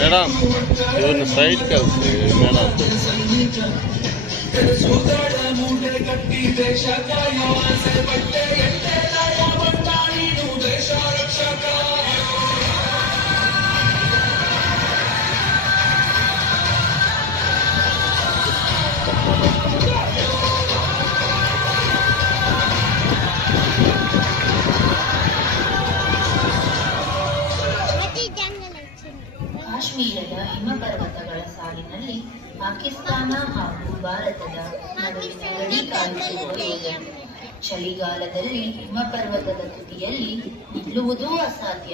Madam ಇವನ್ನ side ಕಳಿಸಿ madam. ಕಾಶ್ಮೀರದ ಹಿಮಪರ್ವತಗಳ ಸಾಲಿನಲ್ಲಿ ಪಾಕಿಸ್ತಾನ ಹಾಗೂ ಭಾರತದ ನಡುವಿನ ಗಡಿ ಕಾಯುತ್ತಿರುವ ಯೋಧರು. ಚಳಿಗಾಲದಲ್ಲಿ ಹಿಮಪರ್ವತದ ತುದಿಯಲ್ಲಿ ನಿಲ್ಲುವುದೂ ಅಸಾಧ್ಯ.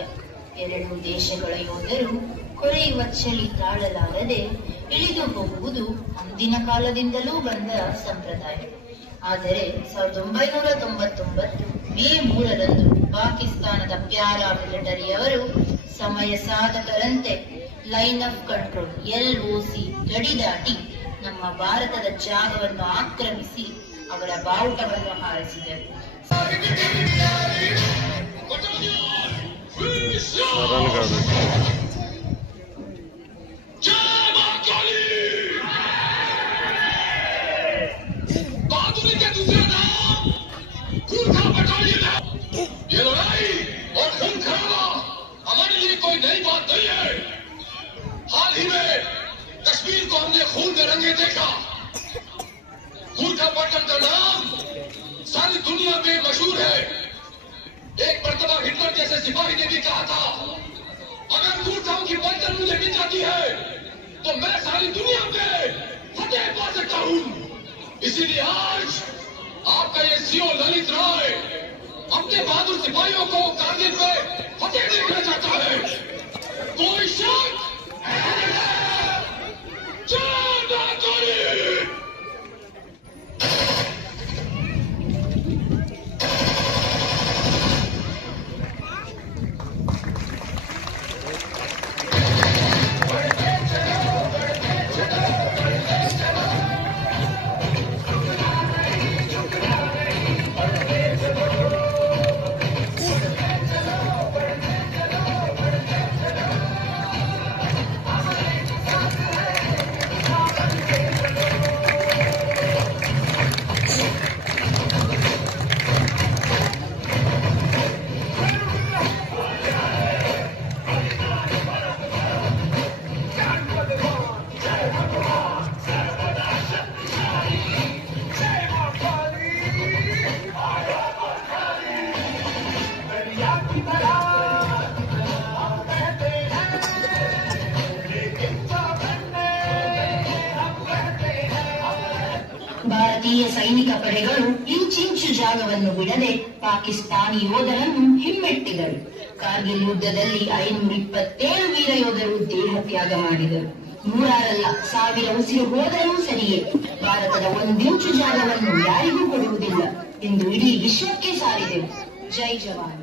ಎರಡು ದೇಶಗಳ ಯೋಧರು ಕೊರೆಯುವ ಚಳಿ ತಾಳಲಾರದೆ ಇಳಿದು ಹೋಗುವುದು ಅಂದಿನ ಕಾಲದಿಂದಲೂ ಬಂದ ಸಂಪ್ರದಾಯ. ಆದರೆ 1999 ಮೇ 3ರಂದು ಪಾಕಿಸ್ತಾನದ ಪ್ಯಾರಾ ಮಿಲಿಟರಿಯವರು ಸಮಯ ಸಾಧಕರಂತೆ ಲೈನ್ ಆಫ್ ಕಂಟ್ರೋಲ್ LOC ಗಡಿ ದಾಟಿ ನಮ್ಮ ಭಾರತದ ಜಾಗವನ್ನು ಆಕ್ರಮಿಸಿ ಅವರ ಬಾವುಟವನ್ನು ಹಾರಿಸಿದರು. हाल ही में कश्मीर को हमने खून के रंगे देखा। खून का बटन का नाम सारी दुनिया में मशहूर है। एक मर्तबा हिटलर जैसे सिपाही ने भी कहा था, अगर खून की बंदर मुझे मिल जाती है तो मैं सारी दुनिया में फतेह पा सकता हूँ। इसीलिए आज आपका ये CO ललित राय अपने बहादुर सिपाहियों को कारगिल में फतेह देखना चाहता है। कोई शक ಭಾರತೀಯ ಸೈನಿಕ ಪಡೆಗಳು ಇಂಚಿಂಚು ಜಾಗವನ್ನು ಬಿಡದೆ ಪಾಕಿಸ್ತಾನಿ ಯೋಧರನ್ನು ಹಿಮ್ಮೆಟ್ಟಿದರು. ಕಾರ್ಗಿಲ್ ಯುದ್ಧದಲ್ಲಿ 527 ವೀರ ಯೋಧರು ದೇಹ ತ್ಯಾಗ ಮಾಡಿದರು. 100 1000 ಉಸಿರು ಹೋದರೂ ಸರಿಯೇ ಭಾರತದ ಒಂದಿಂಚು ಜಾಗವನ್ನು ಯಾರಿಗೂ ಕೊಡುವುದಿಲ್ಲ ಎಂದು ಇಡೀ ವಿಶ್ವಕ್ಕೆ ಸಾರಿದೆವು. ಜೈ ಜವಾನ್.